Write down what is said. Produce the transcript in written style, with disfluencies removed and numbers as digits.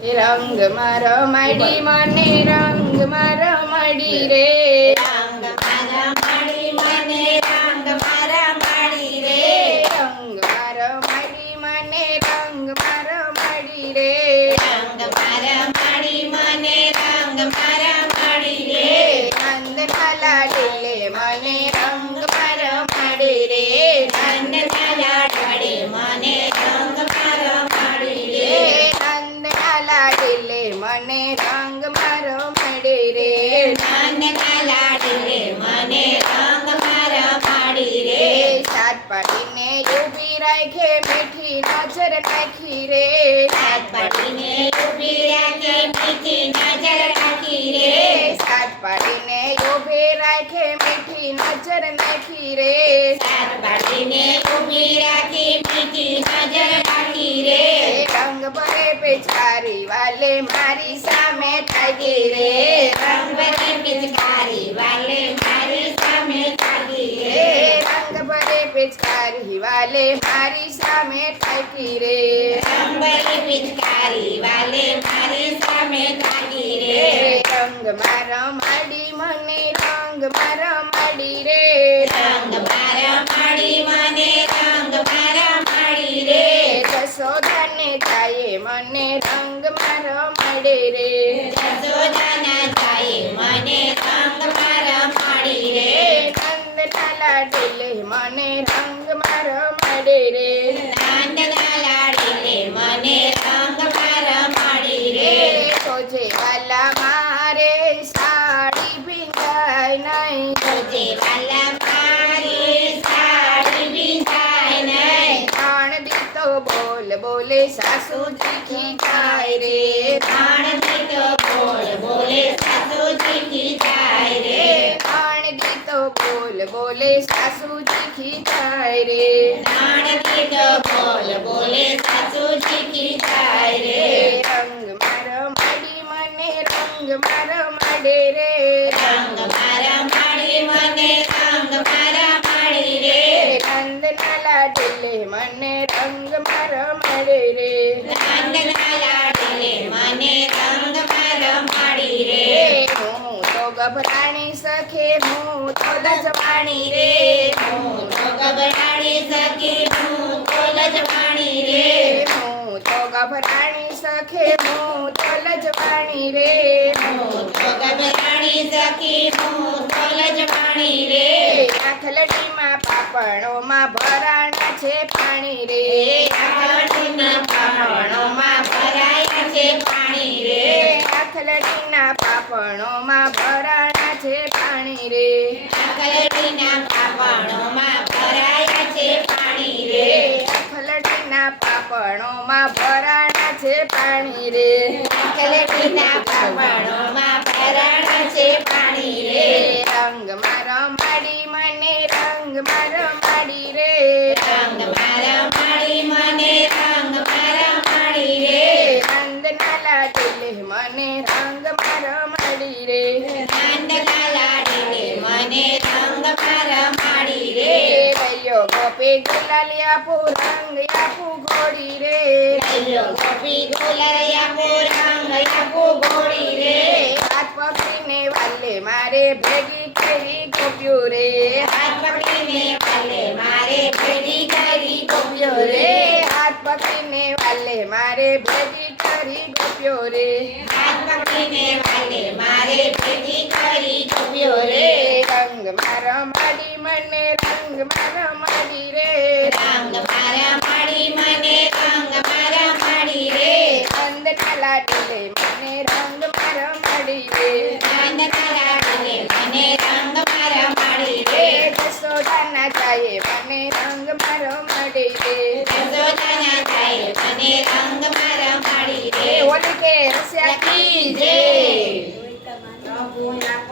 એ રંગમાં રમાડી મને રંગમાં રમાડી રે રંગમાં રમાડી મને રંગમાં રમાડી રે રંગમાં રમાડી મને રંગમાં રમાડી રે રંગમાં રમાડી મને રંગમાં રમાડી રે નંદના લાડલે મને રંગમાં રમાડી રે નંદના લાડલે મને રંગમાં રમાડી રે નંદના લાડલે મને રંગમાં રમાડી રે નંદના લાડલે મને રંગમાં રમાડી રે સાત પાડીને ઊભી રાખે મીઠી નજર નાખી રે સાત પાડીને ઊભી રાખે મીઠી નજર નાખી રે સાત પાડીને ઊભી રાખે મીઠી નજર નાખી રે સાત પાડીને ઊભી રાખી મીઠી નજર નાખી રે રંગ ભરે પિચકારી વાલે મારી સામે તાકી રે રંગ ભરે પિચકારી વાલે મારી સામે તાકી રે રંગ ભરે પિચકારી વાલે મારી સામે તાકી રે રંગ ભરે પિચકારી વાલે મારી સામે તાકી રે રંગ રમાડી મને રંગ રમાડી રે રંગ રમાડી મને રંગ રમાડી રે જશોદાને થાય મને રંગ રમાડે રે જશોદાના જાય મને રંગ રમાડી રે નંદના લાડલે મને રંગ રમાડે રે નંદના લાડલે મને રંગ રમાડી રે સોજે વાલા મારે સાડી ભીંજાય નહીં સોજે વાલા મારી સાડી ભીંજાય નહીં તાણ દીતો બોલ બોલે સાસુજી ખીજાય રે તાણ દીતો બોલ બોલે સાસુજી ખીજાય રે તાણ દીતો બોલ બોલે સાસુજી ખીજાય રે તાણ દીતો બોલ બોલે સાસુજી ખીજાય રે રંગ રમાડી મને રંગ રમાડે રે રંગ રમાડી મને રંગ રમાડી રે નંદના લાડલે મને રંગ રમાડે રે નંદના લાડલે મને રંગ રમાડી રે હું તો ગભરાણી સખે હું તો દજવાણી રે હું તો ગભરાણી સખી હું તો લજવાણી રે હું તો ગભરાણી સખે હું તો લજવાણી રે હું તો ગભરાણી સખી હું તો લજવાણી રે આખલડીમાં પાપણોમાં ભરાણા છે પાણી રે આખલડીના પાપણોમાં ભરાયા છે પાણી રે આખલડીના પાપણોમાં ભરાણા છે પાણી રે આખલડીના પાપણોમાં ભરાયા છે પાણી રે આખલડીના પાપણોમાં ભરાણા છે પાણી રે આખલડીના પાપણોમાં ભરાયા છે પાણી રે રંગમાં રમાડી મને રંગમાં રમાડી રે રંગમાં રમાડી મને રંગમાં રમાડી રે નંદના લાડલે મને રંગમાં રમાડી રે નંદના લાડલે મને રંગમાં રમાડી રે ગયો ગોપી ગુલાલી આપું રંગ આપું ઘોડી રે ગયો ગોપી ગુલાયા રંગ આપું ઘોડી રે હાથ પકડીને વાલે મારે ભેગી કરી ગોપ્યું રે હાથ પકડીને વાલે મારે ભેગી કરી ગોપ્યો રે હાથ પકડીને વાલે મારે ભેગી કરી ગોપ્યો રે હાથ પકડીને વાલે મારે ભેગી કરી ગોપ્યો રે રંગમાં રમાડી મને રંગમાં રમાડી રે રંગમાં રમાડી મને રંગમાં રમાડી રે નંદના લાડલે મને રંગમાં રમાડી રે નંદના લાડલે મને રંગમાં રમાડી રે જશોદાના જાય મને રંગમાં રમાડી રે જશોદાના જાય મને રંગમાં રમાડી રે ઓલી કે રસ્યા કી જય